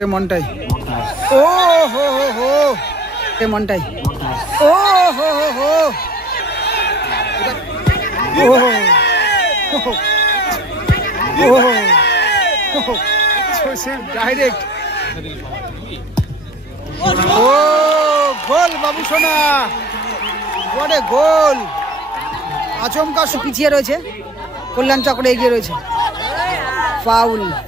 মনটাই ও হো হো হো মনটাই ও হো হো হো ও ডাইরেক্ট ও গোল বাবু সোনা, ওরে গোল। আচমকা পিছিয়ে রয়েছে, কল্যাণ চক্র এগিয়ে রয়েছে,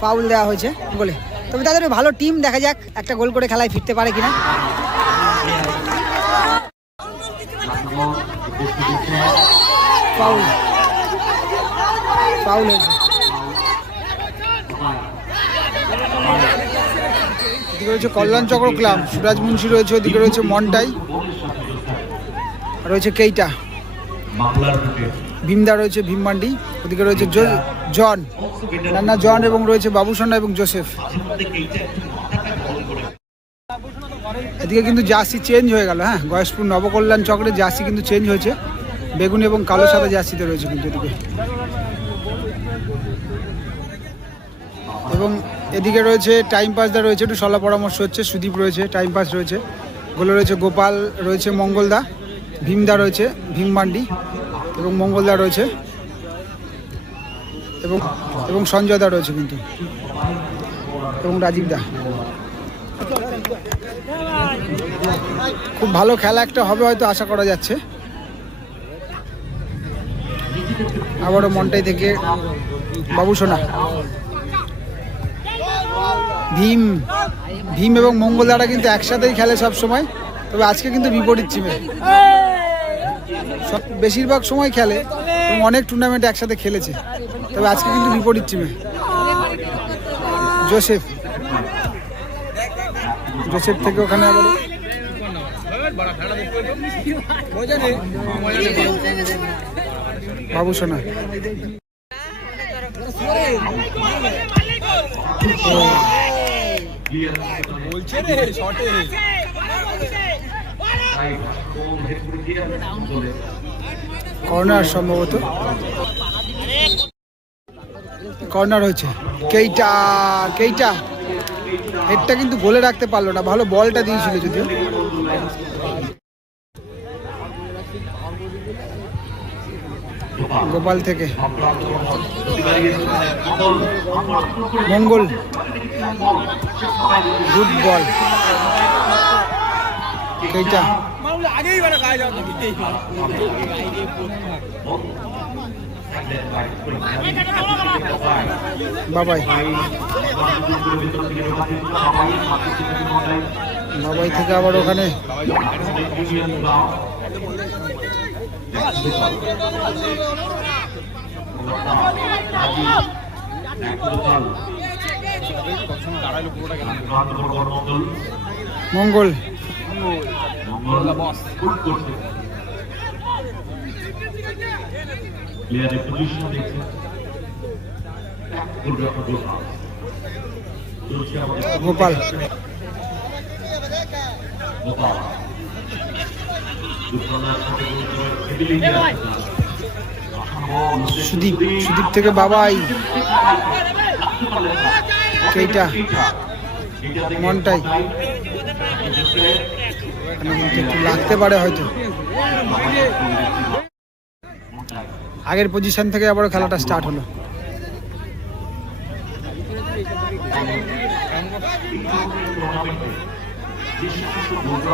ফাউল দেওয়া হয়েছে বলে। তবে তাদের ভালো টিম, দেখা যাক একটা গোল করে খেলায় ফিরতে পারে কিনা। ফাউল হয়েছে। এদিকে রয়েছে কল্যাণ চক্র ক্লাব, সুরাজ মুন্সি রয়েছে, ওদিকে রয়েছে মনটাই, রয়েছে কেইটা, ভীমদা রয়েছে, ভীম মান্ডি, ওদিকে রয়েছে জন রান্না জন, এবং রয়েছে বাবুসোনা এবং জোসেফ। এদিকে কিন্তু জার্সি চেঞ্জ হয়ে গেল। হ্যাঁ, গয়েশপুর নবকল্যাণ চক্রের জার্সি কিন্তু চেঞ্জ হয়েছে, বেগুনি এবং কালো সাদা জার্সিতে রয়েছে কিন্তু এদিকে। এবং এদিকে রয়েছে টাইম পাস দা রয়েছে, একটু সলা পরামর্শ হচ্ছে, সুদীপ রয়েছে, টাইম পাস রয়েছে, গোলে রয়েছে গোপাল রয়েছে, মঙ্গলদা, ভীমদা রয়েছে, ভীম মান্ডি এবং মঙ্গলদা রয়েছে, এবং সঞ্জয় দা রয়েছে কিন্তু, এবং রাজীব দা। খুব ভালো খেলা একটা হবে হয়তো, আশা করা যাচ্ছে। আবারও মনটাই থেকে বাবুসোনা, ভীম এবং মঙ্গলদারা কিন্তু একসাথেই খেলে সব সময়, তবে আজকে কিন্তু বিপরীত টিমে বেশিরভাগ সময় খেলে এবং অনেক টুর্নামেন্ট একসাথে খেলেছে, তবে আজকে কিন্তু বিপরীত টিমে। জোসেফ থেকে ওখানে আবার বাবুসোনা, কর্নার, সম্ভবত কর্নার হয়েছে। কেইটা হেডটা কিন্তু গোলে রাখতে পারলো না, ভালো বলটা দিয়েছিল যদিও। গোপাল থেকে মঙ্গল, গুড বল। কেইটা বাবাই থেকে আবার ওখানে মঙ্গল, গোপাল, সুদীপ থেকে বাবাই, কেইটা, মনটাই, একটু লাগতে পারে হয়তো। আগের পজিশন থেকে আবার খেলাটা স্টার্ট হলো।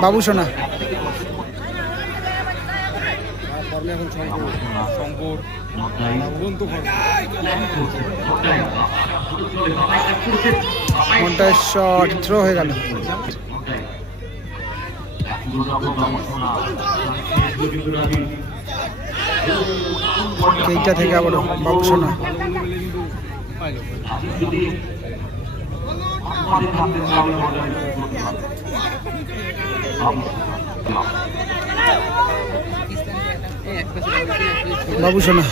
বাবুসোনা, মনটাই শট থ্রো হয়ে গেল। কেইটা থেকে আবার বাবুসোনা, বাবুসোনা,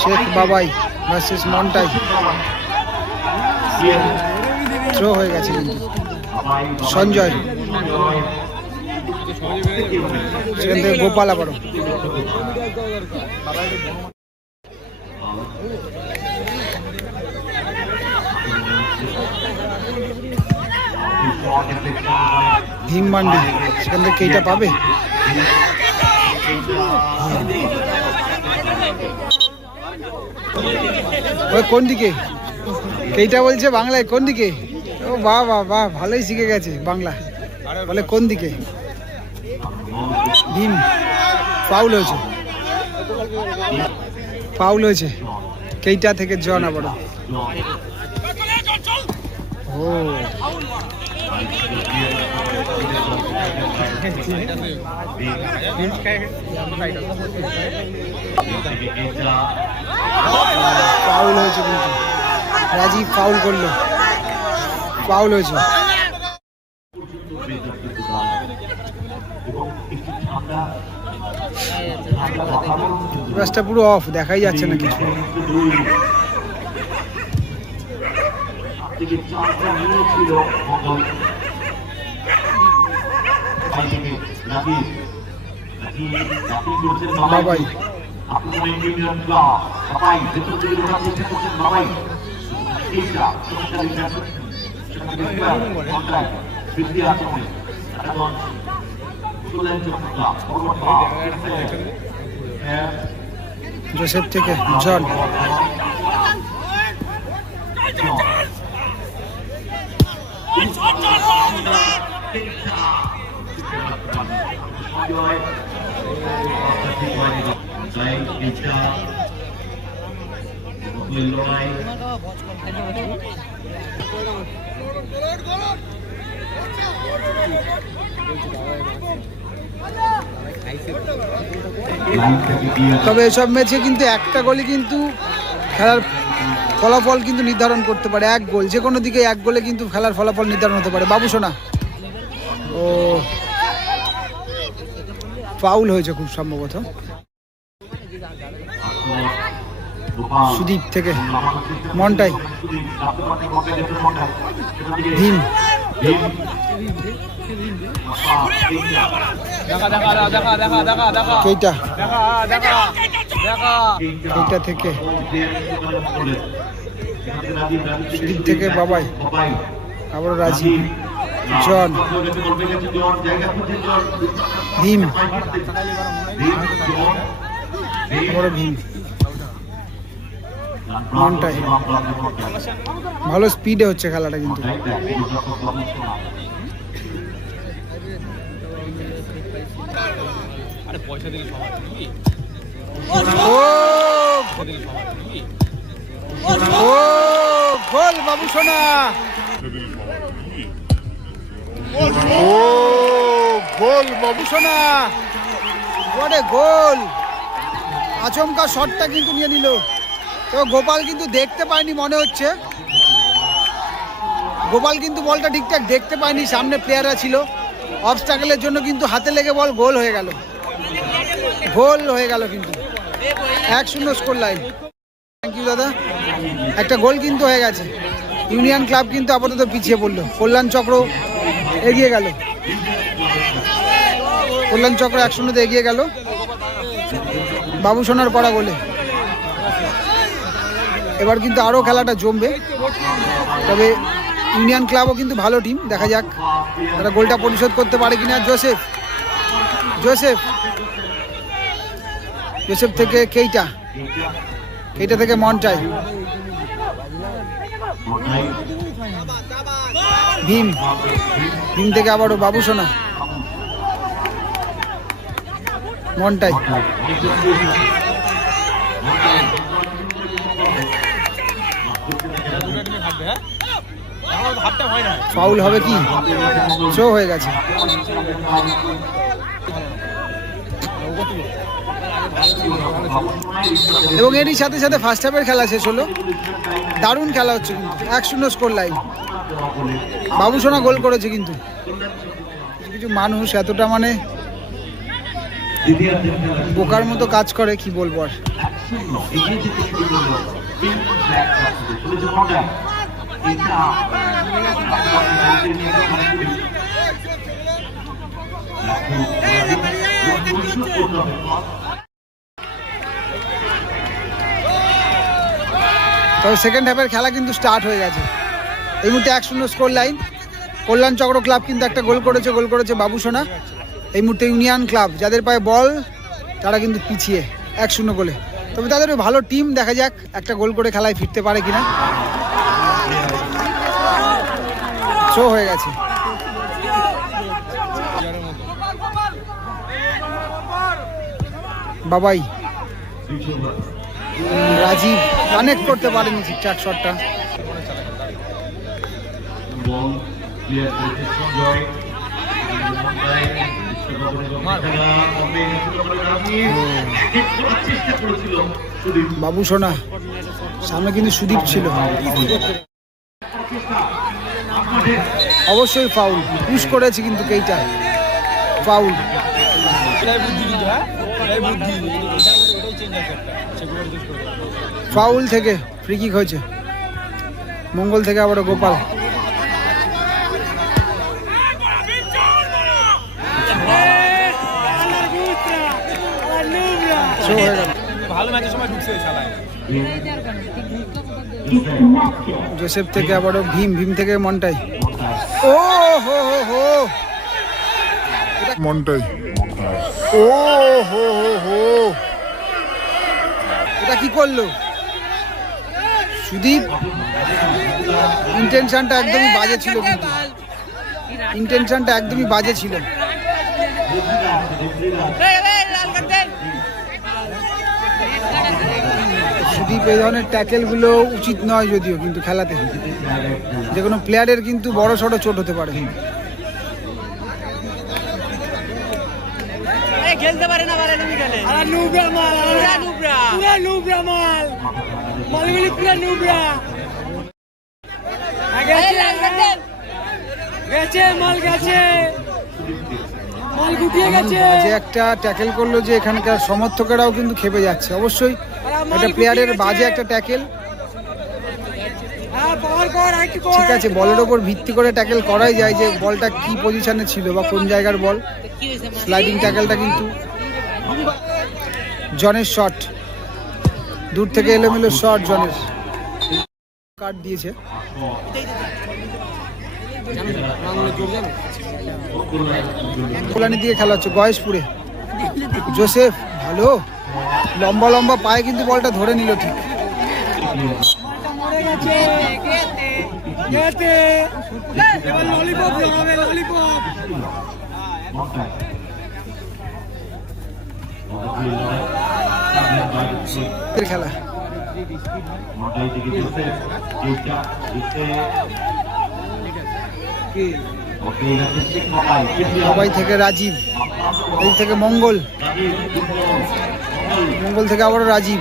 শেখ বাবাই ভার্সেস মনটাই, থ্রো হয়ে গেছে কিন্তু। সঞ্জয়, সেখান থেকে গোপাল আবারও ভীম মান্ডি, সেখান থেকে কেইটা পাবে। ওই কোন দিকে কেইটা বলছে বাংলায়, কোন দিকে? ও বাহ বাহ বাহ, ভালোই শিখে গেছে বাংলা। বলে কোন দিকে? ভীম ফাউল হয়েছে, ফাউল হয়েছে। কেইটা থেকে জন আবারও। ও ফাউল হয়েছে কিন্তু, রাজীব ফাউল করলো, ফাউল হয়েছে। ম্যাচটা পুরো অফ, দেখাই যাচ্ছে না কিছু। বাবাই জোসেফ থেকে জন, তবে এসব ম্যাচে কিন্তু একটা গোলই কিন্তু খেলার ফলাফল কিন্তু নির্ধারণ করতে পারে। এক গোল যে কোনো দিকে, এক গোলে কিন্তু খেলার ফলাফল নির্ধারণ হতে পারে। বাবু সোনা, ও ফাউল হয়েছে খুব সম্ভবত। সুদীপ থেকে মন্টাই, ভীম কেইটা, কেইটা থেকে সুদীপ থেকে বাবাই, আবার রাজীব, জন, ভীম, আবার ভীম, মন্টাই। ভালো স্পিডে হচ্ছে খেলাটা কিন্তু। ও গোল বাবু সোনা, ও গোল বাবু সোনা, ওরে গোল। আচমকা শটটা কিন্তু নিয়ে নিল, তো গোপাল কিন্তু দেখতে পায়নি মনে হচ্ছে। গোপাল কিন্তু বলটা ঠিকঠাক দেখতে পায়নি, সামনে প্লেয়াররা ছিল, অবস্ট্যাকেলের জন্য কিন্তু হাতে লেগে বল গোল হয়ে গেল, গোল হয়ে গেল কিন্তু 1-0 স্কোর লাইন। থ্যাংক ইউ দাদা। একটা গোল কিন্তু হয়ে গেছে। ইউনিয়ন ক্লাব কিন্তু আপাতত পিছিয়ে পড়লো, কল্যাণ চক্র এগিয়ে গেল, কল্যাণ চক্র 1-0 এগিয়ে গেল বাবু সোনার করা গোলে। এবার কিন্তু আরও খেলাটা জমবে, তবে ইউনিয়ন ক্লাবও কিন্তু ভালো টিম, দেখা যাক তারা গোলটা পরিশোধ করতে পারে কিনা। জোসেফ, জোসেফ, জোসেফ থেকে কেইটা, কেইটা থেকে মন্টাই, ভীম, ভীম থেকে আবারও বাবু সোনা, মন্টাই, ফাউল হবে কি, শো হয়ে গেছে। এবং এরই সাথে সাথে ফার্স্ট হাফের খেলা শেষ হলো। দারুণ খেলা হচ্ছে কিন্তু, 1-0 স্কোর লাইন। বাবু সোনা গোল করেছে কিন্তু কিছু কিছু মানুষ এতটা মানে বোকার মতো কাজ করে, কি বলবো আর। তবে সেকেন্ড হাফের খেলা কিন্তু স্টার্ট হয়ে গেছে। এই মুহূর্তে 1-0 স্কোর লাইন। কল্যাণ চক্র ক্লাব কিন্তু একটা গোল করেছে বাবু সোনা। এই মুহূর্তে ইউনিয়ন ক্লাব যাদের পায়ে বল তারা কিন্তু পিছিয়ে 1-0 গোলে। তবে তাদের ভালো টিম, দেখা যাক একটা গোল করে খেলায় ফিরতে পারে কিনা। শো হয়ে গেছে। বাবাই রাজীব কানেক্ট করতে পারেনি ঠিকঠাক শটটা। বাবু সোনা সামনে কিন্তু সুদীপ ছিল। অবশ্যই ফাউল, পুশ করেছে কিন্তু কেইটা ফাউল। ফাউল থেকে ফ্রি কিক হয়েছে। মঙ্গল থেকে আবার গোপাল। জোসেফ থেকে আবারও ভীম থেকে মন্টাই। ও হো হো হো মন্টাই। ও হো হো হো, এটা কি করলো সুদীপ? ইন্টেনশনটা একদমই বাজে ছিল, কিন্তু ইন্টেনশনটা একদমই বাজে ছিল। সুদীপ এই ধরনের ট্যাকেলগুলো উচিত নয় যদিও, কিন্তু খেলাতে যে কোনো প্লেয়ারের কিন্তু বড় সড়ো চোট হতে পারে। খেলতে পারে না, পারে না খেলে। আর নুবরা মাল, পুরা নুবরা মাল, মালগুলি পুরা নুবরা। গেছে মাল, গেছে মাল, গুটিয়ে গেছে। যে একটা ট্যাকেল করলো যে এখানকার সমর্থকেরাও কিন্তু খেপে যাচ্ছে। অবশ্যই এটা প্লেয়ারের বাজে একটা ট্যাকেল। ঠিক আছে, বলের ওপর ভিত্তি করে ট্যাকেল করাই যায়, যে বলটা কি পজিশনে ছিল বা কোন জায়গার বল। স্লাইডিং ট্যাকেলটা কিন্তু জনের শট, দূর থেকে এলোমেলো শট, জনের কার্ড দিয়েছে। কল্যাণী দিয়ে খেলা হচ্ছে গয়েশপুরে। জোসেফ ভালো লম্বা লম্বা পায়ে কিন্তু বলটা ধরে নিল ঠিক। খেলা সবাই থেকে রাজীব, এই থেকে মঙ্গল থেকে আবারও রাজীব,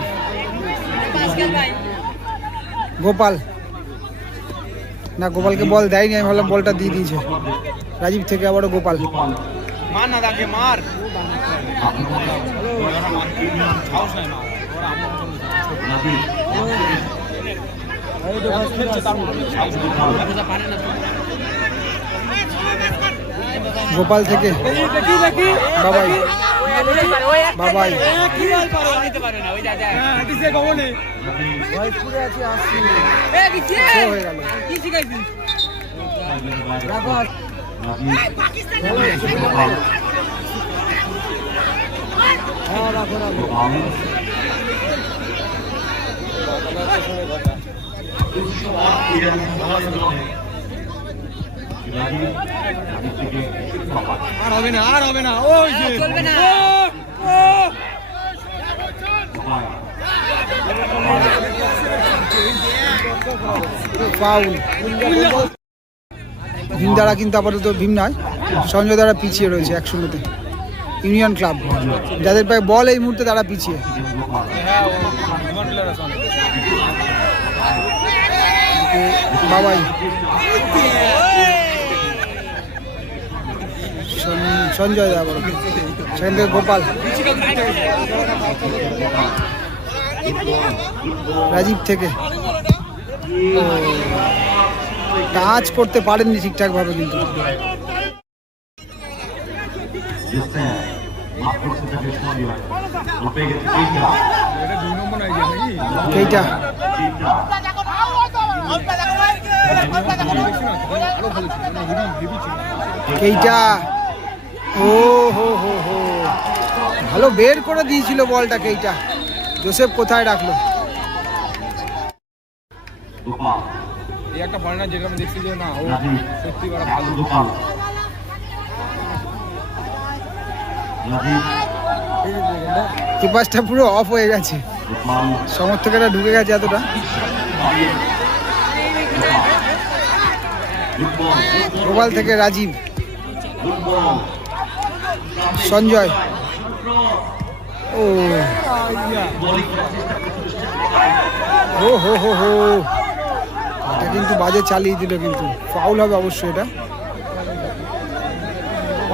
গোপাল না, গোপালকে বল দেয়নি, আমি ভাবলাম বলটা দিয়ে দিয়েছে। রাজীব থেকে আবারও গোপাল। মার না তাকে, মার। গোপাল থেকে বাবাই, বাবাই হয়ে গেল। আর হবে না, আর হবে না, ওই যে চলবে না। ফাউল। ভীম দ্বারা কিন্তু আপাতত, ভীম নয় সঞ্জয় দ্বারা পিছিয়ে রয়েছে 1-0-তে ইউনিয়ন ক্লাব। যাদের পায়ে বল এই মুহূর্তে তারা পিছিয়ে। বাবাই, সঞ্জয় দা বড়, সেখান থেকে গোপাল, রাজীব থেকে টাচ করতে পারেননি ঠিকঠাক ভাবে, কিন্তু কেইটা কেইটা ও হো হো হো ভালো বের করে দিয়েছিল বলটা কেইটা। জোসেফ কোথায় রাখলো? এই একটা বল না যেটা আমি দেখছি যে না ও সত্যি বড় ভালো। কিপাসটা পুরো অফ হয়ে গেছে, সমর্থকেরা ঢুকে গেছে এতটা। গোপাল থেকে রাজীব, সঞ্জয়, ও হো হো হো হো, এটা কিন্তু বাজে চালিয়ে দিল, কিন্তু ফাউল হবে অবশ্যই। এটা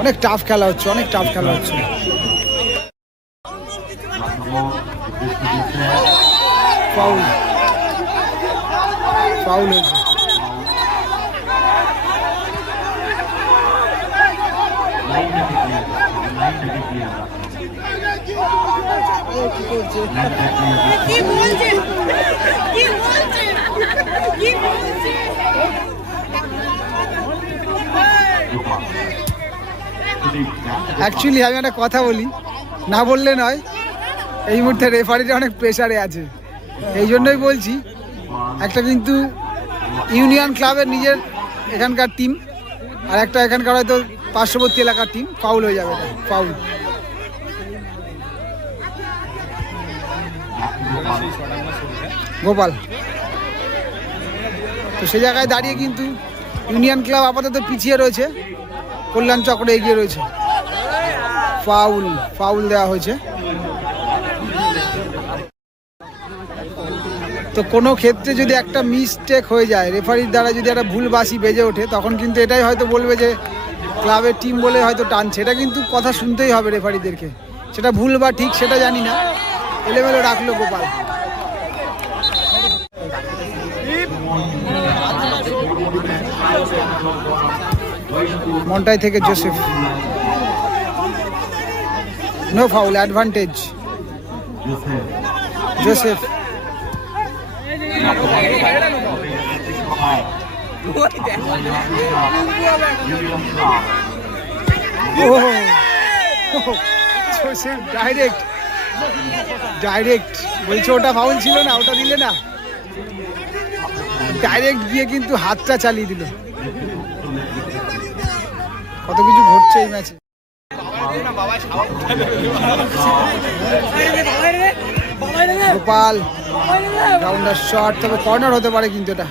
অনেক টাফ খেলা হচ্ছে, অনেক টাফ খেলা হচ্ছে। ফাউল ফাউল হয়েছে। কি করছে? কি বলছে? কি বলছে? কি বলছে? অ্যাকচুয়ালি আমি একটা কথা বলি, না বললে নয়, এই মুহূর্তে রেফারিটা অনেক প্রেসারে আছে, এই জন্যই বলছি। একটা কিন্তু ইউনিয়ন ক্লাবের নিজের এখানকার টিম, আর একটা এখানকার হয়তো পার্শ্ববর্তী এলাকার টিম, ফাউল হয়ে যাবে, এটা ফাউল। গোপাল তো সে জায়গায় দাঁড়িয়ে কিন্তু ইউনিয়ন ক্লাব আপাতত পিছিয়ে রয়েছে, কল্যাণ চক্র এগিয়ে রয়েছে। ফাউল ফাউল দেওয়া হয়েছে। তো কোনো ক্ষেত্রে যদি একটা মিস্টেক হয়ে যায়, রেফারির দ্বারা যদি একটা ভুল বাসি বেজে ওঠে, তখন কিন্তু এটাই হয়তো বলবে যে ক্লাবের টিম বলে হয়তো টানছে। এটা কিন্তু কথা শুনতেই হবে রেফারিদেরকে, সেটা ভুল বা ঠিক সেটা জানি না। এলোমেলো রাখলো গোপাল। মন্টাই থেকে Joseph, no foul, advantage Joseph. Joseph direct direct বলছে ওটা ফাউল ছিল না, ওটা দিলে না, ডাইরেক্ট গিয়ে কিন্তু হাতটা চালিয়ে দিল। কত কিছু ঘটছে এই ম্যাচে। গোপাল রাউন্ডার শট, তবে কর্নার হতে পারে, কিন্তু এটা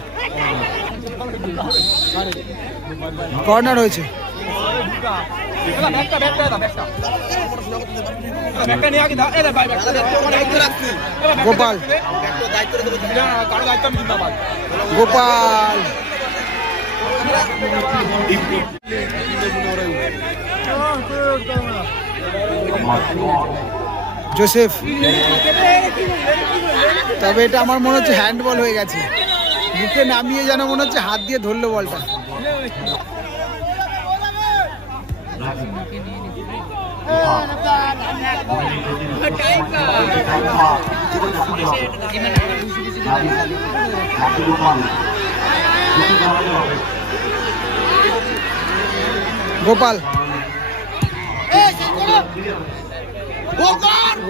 কর্নার হয়েছে। গোপাল গোপাল জোসেফ, তবে এটা আমার মনে হচ্ছে হ্যান্ডবল হয়ে গেছে। মুখে নামিয়ে যেন মনে হচ্ছে হাত দিয়ে ধরলো বলটা। গোপাল,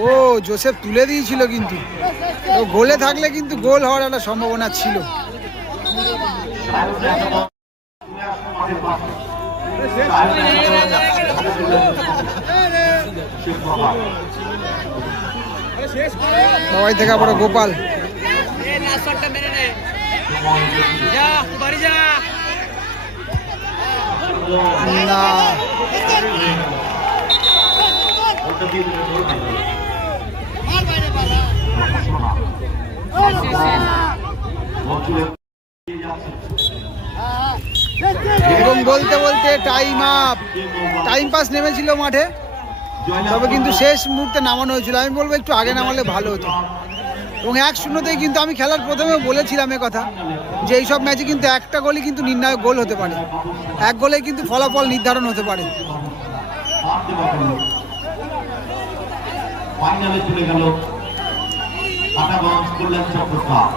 ও জোসেফ তুলে দিয়েছিল, কিন্তু গোলে থাকলে কিন্তু গোল হওয়ার একটা সম্ভাবনা ছিল। সবাই থেকে আবার গোপাল, না এবং বলতে বলতে টাইম আপ, টাইম পাস নেমেছিল মাঠে, তবে কিন্তু শেষ মুহূর্তে নামানো হয়েছিল। আমি বলবো একটু আগে নামালে ভালো হতো। এবং 1-0তেই কিন্তু আমি খেলার প্রথমে বলেছিলাম কথা, যে এইসব ম্যাচে কিন্তু একটা গোলই কিন্তু নির্ণায়ক গোল হতে পারে, এক গোলেই কিন্তু ফলাফল নির্ধারণ হতে পারে। ফাইনালে চলে গেল কাটাগঞ্জ কল্যাণ চক্র ক্লাব।